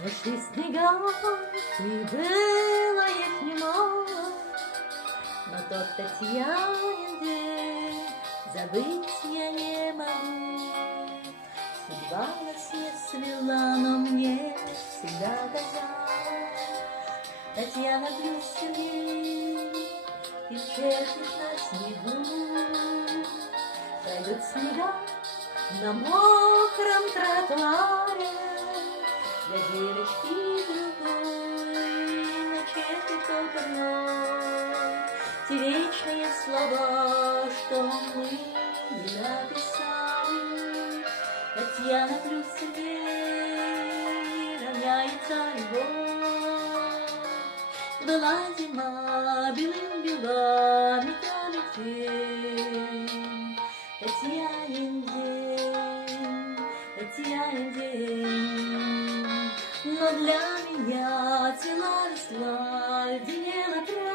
Прошли снега, и было их немало, но тот Татьянин день забыть я не могу. Судьба нас не свела, но мне всегда казалось, Татьяна блюстили и чертит на снегу. Пройдут снега на мокром тротуаре, для девочки другой начертит тот одной те вечные слова, что мы не написали. Татьяна плюс Сергей равняется любовь. Была зима, белым бела, металлик Татьянин день, Татьянин день. Но для меня цвела весна, леденела трава.